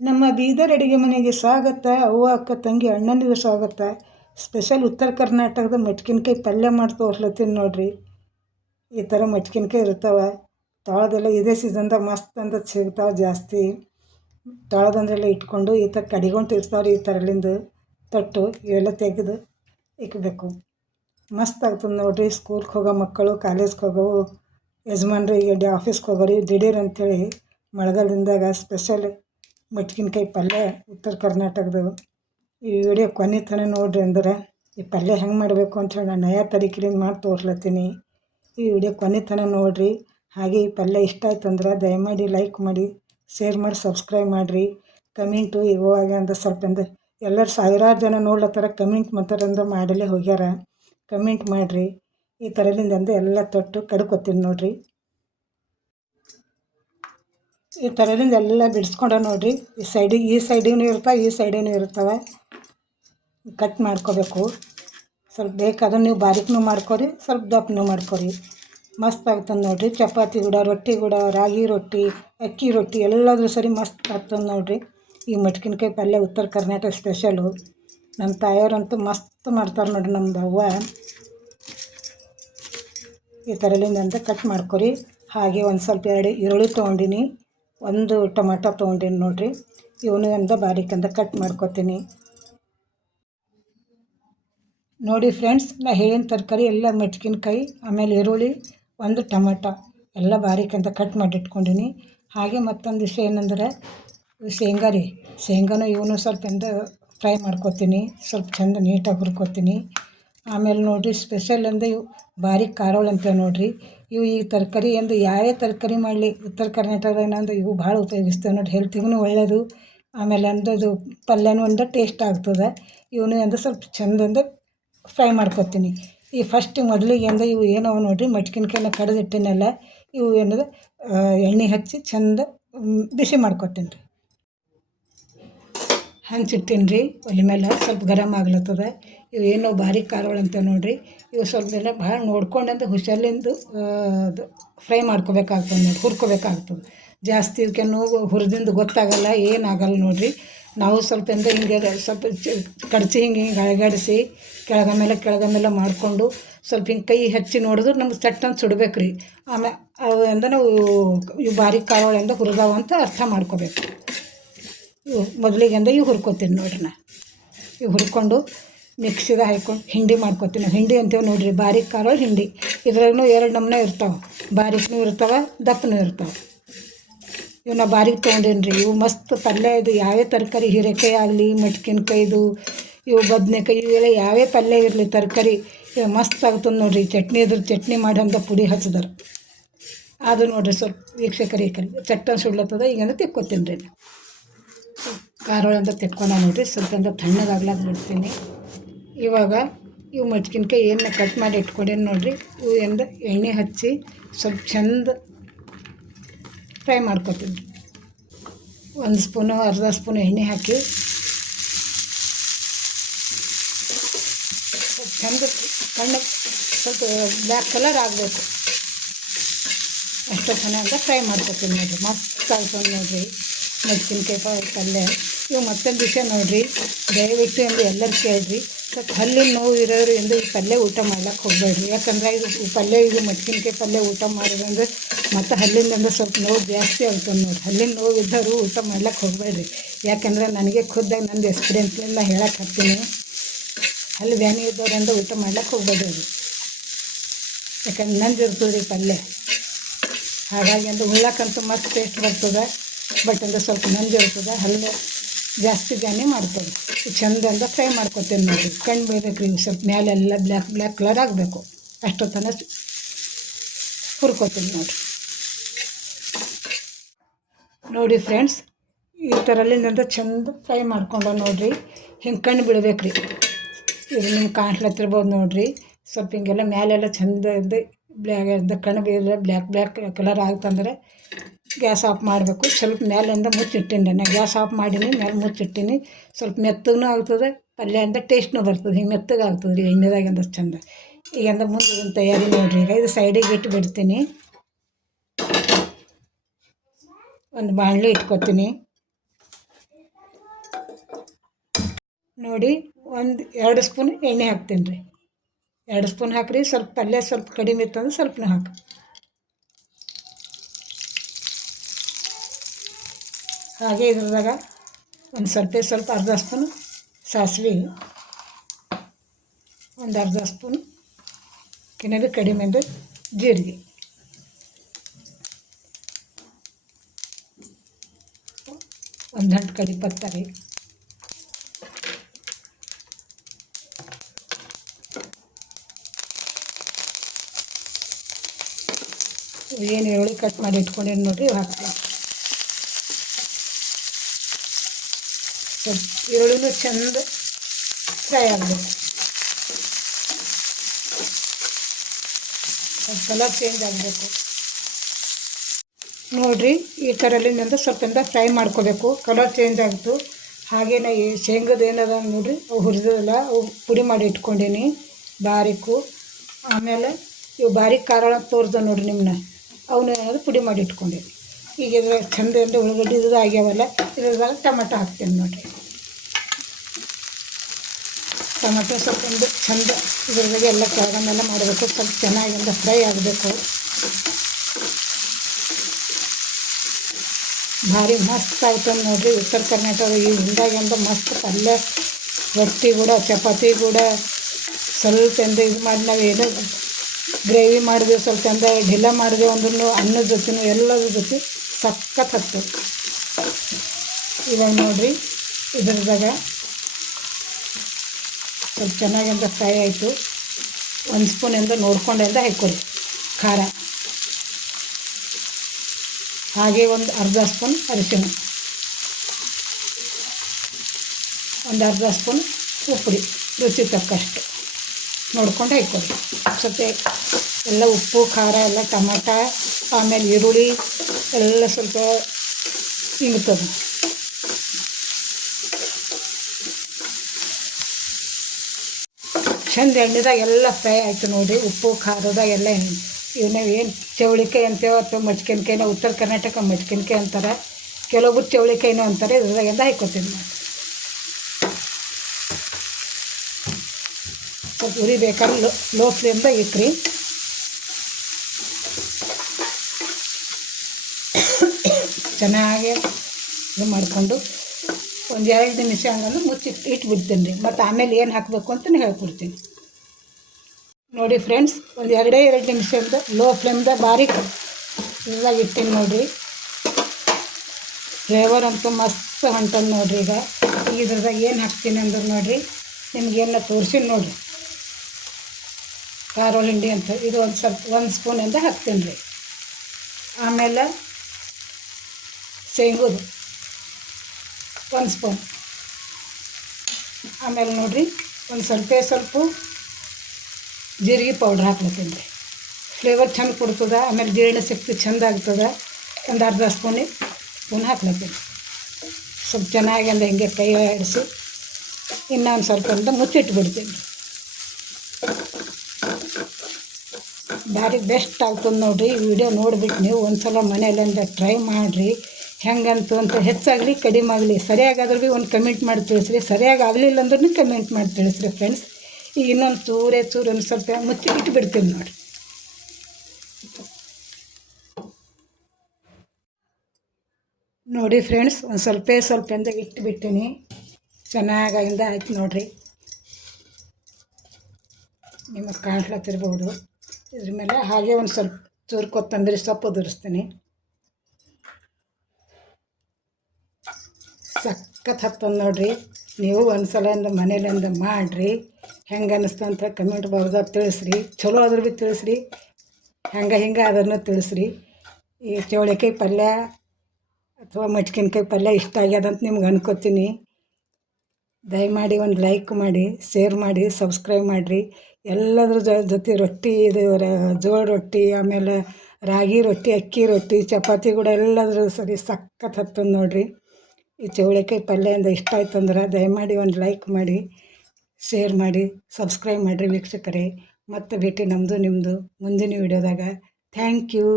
ನಮ್ಮ ಬೀದರ್ ಅಡುಗೆ ಮನೆಗೆ ಸ್ವಾಗತ. ಅವ್ವ ಅಕ್ಕ ತಂಗಿ ಅಣ್ಣನಿಗೂ ಸ್ವಾಗತ. ಸ್ಪೆಷಲ್ ಉತ್ತರ ಕರ್ನಾಟಕದ ಮಟ್ಕಿನ್ಕಾಯಿ ಪಲ್ಯ ಮಾಡಿ ತೋರ್ಸ್ಲತ್ತೀನಿ ನೋಡ್ರಿ. ಈ ಥರ ಮಟ್ಕಿನ್ಕಾಯಿ ಇರ್ತಾವೆ. ತೊಳೆದೆಲ್ಲ ಇದೇ ಸೀಸನ್ದಾಗ ಮಸ್ತ್ ಅಂತ ಸಿಗ್ತಾವೆ ಜಾಸ್ತಿ. ತೊಳೆದಂದ್ರೆಲ್ಲ ಇಟ್ಕೊಂಡು ಈ ಥರ ಕಡಿಗೊಂಡು ಇರ್ತಾವ್ರಿ. ಈ ಥರಲಿಂದ ತೊಟ್ಟು ಇವೆಲ್ಲ ತೆಗೆದು ಇಕ್ಬೇಕು. ಮಸ್ತ್ ಆಗ್ತದೆ ನೋಡ್ರಿ. ಸ್ಕೂಲ್ಗೆ ಹೋಗೋ ಮಕ್ಕಳು, ಕಾಲೇಜ್ಗೆ ಹೋಗೋವು, ಯಜಮಾನ್ರು ಈಗ ಆಫೀಸ್ಗೆ ಹೋಗೋರಿ ದಿಢೀರ್ ಅಂಥೇಳಿ ಮಳೆಗಾಲದಿಂದಾಗ ಸ್ಪೆಷಲ್ ಮಟ್ಕಿನ್ಕಾಯಿ ಪಲ್ಯ ಉತ್ತರ ಕರ್ನಾಟಕದ. ಈ ವಿಡಿಯೋ ಕೊನೆ ತನಕ ನೋಡ್ರಿ. ಅಂದ್ರೆ ಈ ಪಲ್ಯ ಹೆಂಗೆ ಮಾಡಬೇಕು ಅಂಥೇಳಿ ನಾನು ನಯಾ ತರೀಕೆಲಿಂದ ಮಾಡಿ ತೋರ್ಸ್ಲತ್ತೀನಿ. ಈ ವಿಡಿಯೋ ಕೊನೆ ತನಕ ನೋಡಿರಿ. ಹಾಗೆ ಈ ಪಲ್ಯ ಇಷ್ಟ ಆಯ್ತು ಅಂದ್ರೆ ದಯಮಾಡಿ ಲೈಕ್ ಮಾಡಿ, ಶೇರ್ ಮಾಡಿ, ಸಬ್ಸ್ಕ್ರೈಬ್ ಮಾಡಿರಿ. ಕಮೆಂಟು ಇವಾಗ ಅಂದ್ರೆ ಸ್ವಲ್ಪ ಅಂದ್ರೆ ಎಲ್ಲರೂ ಸಾವಿರಾರು ಜನ ನೋಡ್ಲತ್ತಾರ, ಕಮೆಂಟ್ ಮಾಡ್ತಾರಂದ್ರೆ ಮಾಡಲೇ ಹೋಗ್ಯಾರ. ಕಮೆಂಟ್ ಮಾಡಿರಿ. ಈ ಥರಲಿಂದ ಅಂದ್ರೆ ಎಲ್ಲ ತೊಟ್ಟು ಕಡ್ಕೊತೀನಿ ನೋಡಿರಿ. ಈ ಥರದಿಂದ ಎಲ್ಲ ಬಿಡಿಸ್ಕೊಂಡ ನೋಡಿರಿ. ಈ ಸೈಡಿಗೂ ಇರ್ತಾವೆ, ಈ ಸೈಡಿಗೂ ಇರ್ತವೆ. ಕಟ್ ಮಾಡ್ಕೋಬೇಕು. ಸ್ವಲ್ಪ ಬೇಕಾದ್ರೆ ನೀವು ಬಾರೀಕ್ನೂ ಮಾಡ್ಕೊರಿ, ಸ್ವಲ್ಪ ದಪ್ಪನೂ ಮಾಡ್ಕೊರಿ. ಮಸ್ತ್ ಆಗ್ತದೆ ನೋಡಿರಿ. ಚಪಾತಿ ಕೂಡ, ರೊಟ್ಟಿ ಕೂಡ, ರಾಗಿ ರೊಟ್ಟಿ, ಅಕ್ಕಿ ರೊಟ್ಟಿ ಎಲ್ಲಾದರೂ ಸರಿ ಮಸ್ತ್ ಆಗ್ತದೆ ನೋಡಿರಿ. ಈ ಮಟ್ಕಿನ್ಕಾಯಿ ಪಲ್ಯ ಉತ್ತರ ಕರ್ನಾಟಕ ಸ್ಪೆಷಲು. ನಮ್ಮ ತಾಯಿಯವ್ರಂತೂ ಮಸ್ತ್ ಮಾಡ್ತಾರೆ ನೋಡಿರಿ. ನಮ್ದು ಅವ್ವ ಈ ಥರಲಿಂದ ಅಂತ ಕಟ್ ಮಾಡ್ಕೊರಿ. ಹಾಗೆ ಒಂದು ಸ್ವಲ್ಪ 2 ಈರುಳ್ಳಿ ತೊಗೊಂಡಿನಿ, 1 ಟೊಮೆಟೊ ತೊಗೊಂಡಿನಿ ನೋಡಿರಿ. ಇವನು ಅಂತ ಬಾರೀಕಂತ ಕಟ್ ಮಾಡ್ಕೊತೀನಿ ನೋಡಿ ಫ್ರೆಂಡ್ಸ್. ನಾ ಹೇಳಿನ ತರಕಾರಿ ಎಲ್ಲ ಮೆಟ್ಕಿನ್ಕಾಯಿ, ಆಮೇಲೆ ಈರುಳ್ಳಿ, 1 ಟೊಮೆಟೊ ಎಲ್ಲ ಬಾರೀಕಂತ ಕಟ್ ಮಾಡಿ ಇಟ್ಕೊಂಡಿನಿ. ಹಾಗೆ ಮತ್ತೊಂದು ವಿಷಯ ಏನಂದ್ರೆ ಶೇಂಗಾ ರೀ. ಶೇಂಗಾನು ಇವನು ಸ್ವಲ್ಪ ಫ್ರೈ ಮಾಡ್ಕೊತೀನಿ. ಸ್ವಲ್ಪ ಚೆಂದ ನೀಟಾಗಿ ಹುರ್ಕೊತೀನಿ. ಆಮೇಲೆ ನೋಡಿರಿ ಸ್ಪೆಷಲ್ ಅಂದರೆ ಇವು ಬಾರೀಕ್ ಕಾರೋಳು ಅಂತ ನೋಡಿರಿ. ಇವು ಈ ತರಕಾರಿ ಅಂದರೆ ಯಾವೇ ತರಕಾರಿ ಮಾಡಲಿ ಉತ್ತರ ಕರ್ನಾಟಕದಾಗ ಅಂದ್ರೆ ಇವು ಭಾಳ ಉಪಯೋಗಿಸ್ತೇವೆ ನೋಡಿ. ಹೆಲ್ತಿಗೂ ಒಳ್ಳೆಯದು. ಆಮೇಲೆ ಅಂದದು ಪಲ್ಯನೂ ಅಂದ್ರೆ ಟೇಸ್ಟ್ ಆಗ್ತದೆ. ಇವನು ಅಂದ್ರೆ ಸ್ವಲ್ಪ ಚೆಂದಂದ ಫ್ರೈ ಮಾಡ್ಕೊತೀನಿ. ಈ ಫಸ್ಟ್ ಮೊದಲಿಗೆ ಅಂದ್ರೆ ಇವು ಏನವ ನೋಡಿರಿ, ಮಟ್ಕಿನ್ಕಾಯಿನ ಕಡ್ದಿಟ್ಟಿನಲ್ಲ, ಇವು ಏನದ ಎಣ್ಣೆ ಹಚ್ಚಿ ಚೆಂದ ಬಿಸಿ ಮಾಡ್ಕೊತೀನಿ ರೀ. ಹಂಚಿಟ್ಟಿನಿ ರೀ ಒಲೆ ಮೇಲೆ. ಸ್ವಲ್ಪ ಗರಮ್ ಆಗ್ಲತ್ತದ. ಇವು ಏನೋ ಬಾರೀಕ್ ಕಾರೋಳು ಅಂತ ನೋಡಿರಿ. ಇವು ಸ್ವಲ್ಪ ಎಲ್ಲ ಭಾಳ ನೋಡ್ಕೊಂಡಂತ ಹುಷಾರ್ಲಿಂದು ಅದು ಫ್ರೈ ಮಾಡ್ಕೋಬೇಕಾಗ್ತದೆ ನೋಡಿ, ಹುರ್ಕೋಬೇಕಾಗ್ತದೆ. ಜಾಸ್ತಿ ಇವಕ್ಕೆ ಹುರಿದಿಂದ ಗೊತ್ತಾಗಲ್ಲ, ಏನಾಗಲ್ಲ ನೋಡಿರಿ. ನಾವು ಸ್ವಲ್ಪ ಹಿಂಗೆ ಸ್ವಲ್ಪ ಕಡಚಿ ಹಿಂಗೆ ಅಳಗಾಡಿಸಿ ಕೆಳಗ ಮೇಲೆ ಮಾಡಿಕೊಂಡು ಸ್ವಲ್ಪ ಹಿಂಗೆ ಕೈ ಹಚ್ಚಿ ನೋಡಿದ್ರೆ ನಮ್ಗೆ ಚಟ್ಟಂತ ಸುಡ್ಬೇಕು ರೀ. ಆಮೇಲೆ ಅವು ಅಂದ್ರೆ ನಾವು ಇವು ಬಾರೀಕ್ ಕಾರೋಳಿಂದ ಹುರಿದಾವ ಅಂತ ಅರ್ಥ ಮಾಡ್ಕೋಬೇಕು. ಇವು ಮೊದಲಿಗೆ ಇವು ಹುರ್ಕೊತೀನಿ ನೋಡ್ರಿ. ಇವು ಹುರ್ಕೊಂಡು ಮಿಕ್ಸಿಗೆ ಹಾಕ್ಕೊಂಡು ಹಿಂಡಿ ಮಾಡ್ಕೊತೀನಿ. ನಾವು ಹಿಂಡಿ ಅಂತೀವಿ ನೋಡಿರಿ, ಬಾರೀಕ್ ಕಾರೋಳು ಹಿಂಡಿ. ಇದ್ರಾಗೂ 2 ನಮೂನೆ ಇರ್ತಾವೆ, ಬಾರೀಕ್ನೂ ಇರ್ತಾವೆ, ದಪ್ಪನೂ ಇರ್ತಾವೆ. ಇವನ್ನ ಬಾರೀಕ್ ತೊಗೊಂಡೇನಿ ರೀ. ಇವು ಮಸ್ತ್ ಪಲ್ಯ. ಇದು ಯಾವೇ ತರಕಾರಿ, ಹೀರೆಕಾಯಿ ಆಗಲಿ, ಮಟ್ಕಿನ್ಕಾಯಿದು, ಇವು ಬದನೆಕಾಯಿ, ಇವೆಲ್ಲ ಯಾವೇ ಪಲ್ಯ ಇರಲಿ ತರಕಾರಿ ಇವು ಮಸ್ತ್ ಆಗ್ತದೆ ನೋಡಿರಿ. ಚಟ್ನಿ ಮಾಡಿ ಅಂತ ಪುಡಿ ಹಚ್ಚಿದಾರೆ ಅದು ನೋಡಿರಿ. ಸ್ವಲ್ಪ ವೀಕ್ಷಕರಿಗೆ ಚಟ್ಟನ್ ಸುಡ್ಲತ್ತದ. ಈಗಂದ್ರೆ ತೆಕ್ಕೊತೀನಿ ರೀ. ಕಾರೋಳು ಅಂತ ತೆಕ್ಕೊಂಡ ನೋಡಿರಿ. ಸ್ವಲ್ಪ ತಣ್ಣಗಾಗ್ಲಾಕ ಬಿಡ್ತೀನಿ. ಇವಾಗ ಇವು ಮಟ್ಕಿನ್ಕಾಯಿ ಏನು ಕಟ್ ಮಾಡಿ ಇಟ್ಕೊಂಡೇನು ನೋಡಿರಿ. ಇವು ಎಣ್ಣೆ ಹಚ್ಚಿ ಸ್ವಲ್ಪ ಚೆಂದ ಫ್ರೈ ಮಾಡ್ಕೊತೀನಿ. 1 ಸ್ಪೂನು, ಅರ್ಧ ಸ್ಪೂನು ಎಣ್ಣೆ ಹಾಕಿ ಸ್ವಲ್ಪ ಚೆಂದ ಸ್ವಲ್ಪ ಬ್ಲ್ಯಾಕ್ ಕಲರ್ ಆಗಬೇಕು. ಅಷ್ಟು ಚೆನ್ನಾಗಿ ಅಂತ ಫ್ರೈ ಮಾಡ್ಕೊತೀನಿ ನೋಡಿರಿ. ಮಸ್ತ್ ಆಗ್ತದೆ ನೋಡಿರಿ ಮೆಟ್ಕಿನ್ಕಾಯಿ ಪಲ್ಯ. ಇವು ಮತ್ತೊಂದು ವಿಷಯ ನೋಡಿರಿ, ದಯವಿಟ್ಟು ಎಲ್ಲರೂ ಕೇಳಿರಿ. ಸ್ವಲ್ಪ ಹಲ್ಲಿನ ನೋವು ಇರೋರು ಈ ಪಲ್ಯ ಊಟ ಮಾಡ್ಲಿಕ್ಕೆ ಹೋಗಬೇಡ್ರಿ. ಯಾಕಂದ್ರೆ ಇದು ಪಲ್ಯ, ಇದು ಮಟ್ಕಿನ್ಕಾಯಿ ಪಲ್ಯ ಊಟ ಮಾಡೋದಂದ್ರೆ ಮತ್ತು ಹಲ್ಲಿಂದ ಸ್ವಲ್ಪ ನೋವು ಜಾಸ್ತಿ ಆಗ್ತದೆ ನೋಡಿ. ಹಲ್ಲಿನ ನೋವು ಇದ್ದವರು ಊಟ ಮಾಡ್ಲಿಕ್ಕೆ ಹೋಗಬೇಡ್ರಿ. ಯಾಕಂದ್ರೆ ನನಗೆ ಖುದ್ದಾಗಿ ನಂದು ಎಕ್ಸ್ಪೀರಿಯನ್ಸ್ಲಿಂದ ಹೇಳಕ್ಕೆ ಹತ್ತೀನಿ. ಹಲ್ಲು ಬ್ಯಾನಿ ಇದ್ದವ್ರಿಂದ ಊಟ ಮಾಡ್ಲಿಕ್ಕೆ ಹೋಗಬೇಡ್ರಿ. ಯಾಕಂದ್ರೆ ನಂದು ಇರ್ತದೆ ರೀ ಪಲ್ಯ. ಹಾಗಾಗಿ ಉಳ್ಳಕ್ಕಂತೂ ಮಸ್ತ್ ಟೇಸ್ಟ್ ಬರ್ತದೆ. ಬಟ್ ಸ್ವಲ್ಪ ನಂಜು ಇರ್ತದೆ, ಹಲ್ಲು ಜಾಸ್ತಿ ಬ್ಯಾನಿ ಮಾಡ್ತದೆ. ಚೆಂದ ಫ್ರೈ ಮಾಡ್ಕೊತೀನಿ ನೋಡಿರಿ. ಕಣ್ಣು ಬೇಯ್ಬೇಕು ರೀ. ಸ್ವಲ್ಪ ಮೇಲೆಲ್ಲ ಬ್ಲ್ಯಾಕ್ ಕಲರ್ ಆಗಬೇಕು. ಅಷ್ಟೊತ್ತನ ಹುರ್ಕೊತೀನಿ ನೋಡಿ ಫ್ರೆಂಡ್ಸ್. ಈ ಥರಲ್ಲಿಂದ ಚೆಂದ ಫ್ರೈ ಮಾಡ್ಕೊಂಡು ನೋಡಿರಿ. ಹಿಂಗೆ ಕಣ್ಣು ಬೀಳ್ಬೇಕು ರೀ. ಇದು ನಿಮ್ಗೆ ಕಾಣ್ಲತ್ತಿರ್ಬೋದು ನೋಡಿರಿ. ಸ್ವಲ್ಪ ಹಿಂಗೆಲ್ಲ ಮೇಲೆಲ್ಲ ಚೆಂದ ಕಣ್ಣು ಬೀಳ ಬ್ಲ್ಯಾಕ್ ಕಲರ್ ಆಗ್ತಂದ್ರೆ ಗ್ಯಾಸ್ ಆಫ್ ಮಾಡಬೇಕು. ಸ್ವಲ್ಪ ಮೇಲಿಂದ ಮುಚ್ಚಿಟ್ಟಿನಿ. ನಾನು ಗ್ಯಾಸ್ ಆಫ್ ಮಾಡೀನಿ, ಮೇಲೆ ಮುಚ್ಚಿಟ್ಟಿನಿ. ಸ್ವಲ್ಪ ಮೆತ್ತಗೂ ಆಗ್ತದೆ, ಪಲ್ಯ ಟೇಸ್ಟ್ನೂ ಬರ್ತದೆ. ಹಿಂಗೆ ಮೆತ್ತಗೆ ಆಗ್ತದೆ ರೀ ಎಣ್ಣೆದಾಗಿಂದ ಚೆಂದ. ಈಗ ಮುಂದೆ ಇದನ್ನು ತಯಾರಿ ನೋಡಿರಿ. ಈಗ ಇದು ಸೈಡಿಗೆ ಇಟ್ಟು ಬಿಡ್ತೀನಿ. ಒಂದು ಬಾಣಲೆ ಇಟ್ಕೊತೀನಿ. ನೋಡಿ 2 ಸ್ಪೂನ್ ಎಣ್ಣೆ ಹಾಕ್ತೀನಿ ರೀ. 2 ಸ್ಪೂನ್ ಹಾಕಿರಿ. ಸ್ವಲ್ಪ ಪಲ್ಯ ಸ್ವಲ್ಪ ಕಡಿಮೆ ಇತ್ತಂದ್ರೆ ಸ್ವಲ್ಪನೇ ಹಾಕಿ. ಹಾಗೆ ಇದ್ರದಾಗ ಒಂದು ಸ್ವಲ್ಪ ಅರ್ಧ ಸ್ಪೂನ್ ಸಾಸಿವೆ, ಒಂದು ಅರ್ಧ ಸ್ಪೂನ್ ಕೆನೆಗೆ ಕಡಿಮೆ ಅಂದರೆ ಜೀರಿಗೆ, ಒಂದು ಹಂಟು ಕರಿಪತ್ತ ರೀ, ಏನು ಈರುಳ್ಳಿ ಕಟ್ ಮಾಡಿ ಇಟ್ಕೊಂಡೇನು ನೋಡಿರಿ ಹಾಕ್ತೀನಿ. ಸ್ವಲ್ಪ ಈರುಳ್ಳಿನೂ ಚೆಂದ ಫ್ರೈ ಆಗಬೇಕು. ಸ್ವಲ್ಪ ಕಲರ್ ಚೇಂಜ್ ಆಗಬೇಕು ನೋಡಿರಿ. ಈ ಥರಲ್ಲಿಂದ ಸ್ವಲ್ಪ ಫ್ರೈ ಮಾಡ್ಕೋಬೇಕು. ಕಲರ್ ಚೇಂಜ್ ಆಗ್ತು. ಹಾಗೇನೆ ಈ ಶೇಂಗದ ಏನದ ನೋಡಿರಿ, ಅವು ಹುರಿದಲ್ಲ, ಅವು ಪುಡಿ ಮಾಡಿ ಇಟ್ಕೊಂಡೀನಿ ಬಾರೀಕು. ಆಮೇಲೆ ಇವು ಬಾರೀಕು ಖಾರ ತೋರಿಸ್ದೆ ನೋಡಿರಿ ನಿಮ್ಮನ್ನ, ಅವನ್ನ ಏನಾದ್ರು ಪುಡಿ ಮಾಡಿ ಇಟ್ಕೊಂಡೀನಿ. ಈಗ ಇದ್ರಾಗ ಚಂದ ಅಂದರೆ ಉಳ್ಳಾಗಡ್ಡಿ ಇದು ಆಗ್ಯಾವಲ್ಲ, ಇದ್ರದಾಗ ಟೊಮೆಟೊ ಹಾಕ್ತೀನಿ ನೋಡಿರಿ. ಟೊಮೆಟೊ ಸ್ವಲ್ಪ ಚಂದ ಇದ್ರದಾಗ ಎಲ್ಲ ಕೆಳಗನ್ನೆಲ್ಲ ಮಾಡಬೇಕು. ಸ್ವಲ್ಪ ಚೆನ್ನಾಗಿಂದ ಫ್ರೈ ಆಗಬೇಕು. ಭಾರಿ ಮಸ್ತ್ ಆಗ್ತದೆ ನೋಡಿರಿ. ಉತ್ತರ ಕರ್ನಾಟಕ ಈ ಹಿಂದಾಗಿಂದ ಮಸ್ತ್ ಪಲ್ಯ, ರೊಟ್ಟಿ ಕೂಡ ಚಪಾತಿ ಕೂಡ ಸ್ವಲ್ಪ ಇದು ಮಾಡಿ ನಾವೇನು ಗ್ರೇವಿ ಮಾಡಿದೆವು, ಸ್ವಲ್ಪ ಢಿಲ್ಲ ಮಾಡಿದೆವು ಅಂದ್ರೂ ಅನ್ನದ ಜೊತೆನೂ ಎಲ್ಲದ್ರ ಜೊತೆ ಸಖತ್ ಹತ್ತದ. ಇವಾಗ ನೋಡಿರಿ ಇದ್ರದಾಗ ಸ್ವಲ್ಪ ಚೆನ್ನಾಗಿಂದ ಫ್ರೈ ಆಯಿತು. 1 ಸ್ಪೂನಿಂದ ನೋಡ್ಕೊಂಡಿಂದ ಹಾಕ್ಕೊಳ್ಳಿ ಖಾರ, ಹಾಗೆ ಒಂದು ಅರ್ಧ ಸ್ಪೂನ್ ಅರಿಶಿಣ, ಒಂದು ಅರ್ಧ ಸ್ಪೂನ್ ಉಪ್ಪು ರೀ, ರುಚಿ ತಕ್ಕಷ್ಟು ನೋಡ್ಕೊಂಡು ಹಾಕ್ಕೊಳ್ಳಿ. ಸ್ವಲ್ಪ ಎಲ್ಲ ಉಪ್ಪು ಖಾರ ಎಲ್ಲ ಟೊಮೆಟ ಆಮೇಲೆ ಈರುಳ್ಳಿ ಎಲ್ಲ ಸ್ವಲ್ಪ ಇಂಗ್ತದೆ. ಚಂದ ಎಣ್ಣೆದಾಗ ಎಲ್ಲ ಫ್ರೈ ಆಯಿತು ನೋಡಿರಿ. ಉಪ್ಪು ಖಾರದಾಗ ಎಲ್ಲ ಇವನ್ನ ಏನು ಚೌಳಿಕಾಯಿ ಅಂತೇವೆ ಅಥವಾ ಮಚ್ಕೆನ್ಕಾಯಿನ, ಉತ್ತರ ಕರ್ನಾಟಕ ಮಚ್ಕೆನ್ಕಾಯಿ ಅಂತಾರೆ, ಕೆಲವೊಬ್ರು ಚೌಳಿಕಾಯಿನೂ ಅಂತಾರೆ. ಇದ್ರಾಗೆಲ್ಲ ಹಾಕ್ಕೊತೀನಿ ನಾನು. ಸ್ವಲ್ಪ ಉರಿ ಬೇಕಾದ್ರೆ ಲೋ ಫ್ಲೇಮ್ದಾಗ ಇಟ್ರಿ. ಚೆನ್ನಾಗಿ ಇದು ಮಾಡಿಕೊಂಡು ಒಂದು 2 ನಿಮಿಷ ಹಂಗಂದ್ರೆ ಇಟ್ಬಿಡ್ತೀನಿ ರೀ. ಮತ್ತು ಆಮೇಲೆ ಏನು ಹಾಕಬೇಕು ಅಂತಲೂ ಹೇಳ್ಕೊಡ್ತೀನಿ ನೋಡಿ ಫ್ರೆಂಡ್ಸ್. ಒಂದು 2 ನಿಮಿಷದಿಂದ ಲೋ ಫ್ಲೇಮ್ದಾಗ ಬಾರೀಕ್ ಇದ್ರಾಗ ಇಟ್ಟಿನಿ ನೋಡಿರಿ. ಫ್ಲೇವರ್ ಅಂತೂ ಮಸ್ತ್ ಹೊಂಟದ ನೋಡಿರಿ. ಈಗ ಇದ್ರದಾಗ ಏನು ಹಾಕ್ತೀನಿ ಅಂದ್ರೆ ನೋಡಿರಿ, ನಿಮ್ಗೇನು ತೋರಿಸಿನಿ ನೋಡಿರಿ, ಖಾರ ಹಿಂಡಿ ಅಂತ. ಇದು ಒಂದು ಸ್ವಲ್ಪ 1 ಸ್ಪೂನಿಂದ ಹಾಕ್ತೀನಿ ರೀ. ಆಮೇಲೆ ಶೇಂಗದು 1 ಸ್ಪೂನ್. ಆಮೇಲೆ ನೋಡಿರಿ ಒಂದು ಸ್ವಲ್ಪ ಜೀರಿಗೆ ಪೌಡ್ರ್ ಹಾಕ್ಲತ್ತೀನಿ ರೀ. ಫ್ಲೇವರ್ ಚೆಂದ ಕೊಡ್ತದೆ. ಆಮೇಲೆ ಜೀರ್ಣ ಶಕ್ತಿ ಚೆಂದ ಆಗ್ತದೆ. ಒಂದು ಅರ್ಧ ಸ್ಪೂನ್ ಹಾಕ್ಲತ್ತೀನಿ. ಸ್ವಲ್ಪ ಚೆನ್ನಾಗಿ ಅಂದ್ರೆ ಹಿಂಗೆ ಕೈ ಆಡಿಸಿ ಇನ್ನೊಂದು ಸ್ವಲ್ಪ ಅಂತ ಮುಚ್ಚಿಟ್ಬಿಡ್ತೀನಿ. ಭಾರಿ ಬೆಸ್ಟ್ ಆಗ್ತದೆ ನೋಡಿರಿ. ಈ ವಿಡಿಯೋ ನೋಡಿಬಿಟ್ಟು ನೀವು ಒಂದು ಸಲ ಮನೆಯಲ್ಲಿಂದ ಟ್ರೈ ಮಾಡಿರಿ. ಹೆಂಗಂತು ಅಂತ ಹೆಚ್ಚಾಗಲಿ ಕಡಿಮೆ ಆಗಲಿ ಸರಿಯಾಗಾದ್ರೂ ಭೀ ಒಂದು ಕಮೆಂಟ್ ಮಾಡಿ ತಿಳಿಸ್ರಿ. ಸರಿಯಾಗಿ ಆಗಲಿಲ್ಲ ಅಂದ್ರೂ ಕಮೆಂಟ್ ಮಾಡಿ ತಿಳಿಸ್ರಿ ಫ್ರೆಂಡ್ಸ್. ಈಗ ಇನ್ನೊಂದು ಚೂರು ಒಂದು ಸ್ವಲ್ಪ ಮುಚ್ಚಿ ಇಟ್ಬಿಡ್ತೀನಿ ನೋಡಿ. ನೋಡಿ ಫ್ರೆಂಡ್ಸ್, ಒಂದು ಸ್ವಲ್ಪ ಅಂತ ಇಟ್ಬಿಟ್ಟಿನಿ. ಚೆನ್ನಾಗಿಂದ ಆಯ್ತು ನೋಡಿರಿ. ನಿಮಗೆ ಕಾಣ್ಲತ್ತಿರ್ಬೋದು. ಇದ್ರ ಮೇಲೆ ಹಾಗೆ ಒಂದು ಸ್ವಲ್ಪ ಚೂರು ಕೊತ್ತಂಬರಿ ಸೊಪ್ಪು ಉದುರಿಸ್ತೀನಿ. ಸಖತ್ ಹತ್ತದ ನೋಡಿರಿ. ನೀವು ಒಂದು ಸಲ ಮನೇಲಿಂದ ಮಾಡಿರಿ. ಹೆಂಗೆ ಅನ್ನಿಸ್ತು ಅಂತ ಕಮೆಂಟ್ ಬಾಕ್ಸ್ದಾಗ ತಿಳಿಸ್ರಿ. ಚಲೋ ಆದ್ರೂ ಭೀ ತಿಳಿಸ್ರಿ, ಹಿಂಗೆ ಅದನ್ನು ತಿಳಿಸ್ರಿ. ಈ ಚೌಳಿಕಾಯಿ ಪಲ್ಯ ಅಥವಾ ಮಚ್ಕಿನ್ಕಾಯಿ ಪಲ್ಯ ಇಷ್ಟ ಆಗ್ಯದಂತ ನಿಮ್ಗೆ ಅನ್ಕೋತೀನಿ. ದಯಮಾಡಿ ಒಂದು ಲೈಕ್ ಮಾಡಿ, ಶೇರ್ ಮಾಡಿ, ಸಬ್ಸ್ಕ್ರೈಬ್ ಮಾಡಿರಿ. ಎಲ್ಲದ್ರ ಜೊತೆ ರೊಟ್ಟಿ, ಇದು ಜೋಳ ರೊಟ್ಟಿ, ಆಮೇಲೆ ರಾಗಿ ರೊಟ್ಟಿ, ಅಕ್ಕಿ ರೊಟ್ಟಿ, ಚಪಾತಿ ಕೂಡ ಎಲ್ಲದ್ರ ಸರಿ ಸಖತ್ ಹತ್ತದ ನೋಡಿರಿ. ಈ ಚೌಳಿಕಾಯಿ ಪಲ್ಯದಿಂದ ಇಷ್ಟ ಆಯ್ತು ಅಂದ್ರೆ ದಯಮಾಡಿ ಒಂದು ಲೈಕ್ ಮಾಡಿ, ಶೇರ್ ಮಾಡಿ, ಸಬ್ಸ್ಕ್ರೈಬ್ ಮಾಡಿರಿ ವೀಕ್ಷಕರೇ. ಮತ್ತೆ ಭೇಟಿ ನಮ್ಮದು ನಿಮ್ಮದು ಮುಂದಿನ ವಿಡಿಯೋದಾಗ. Thank you.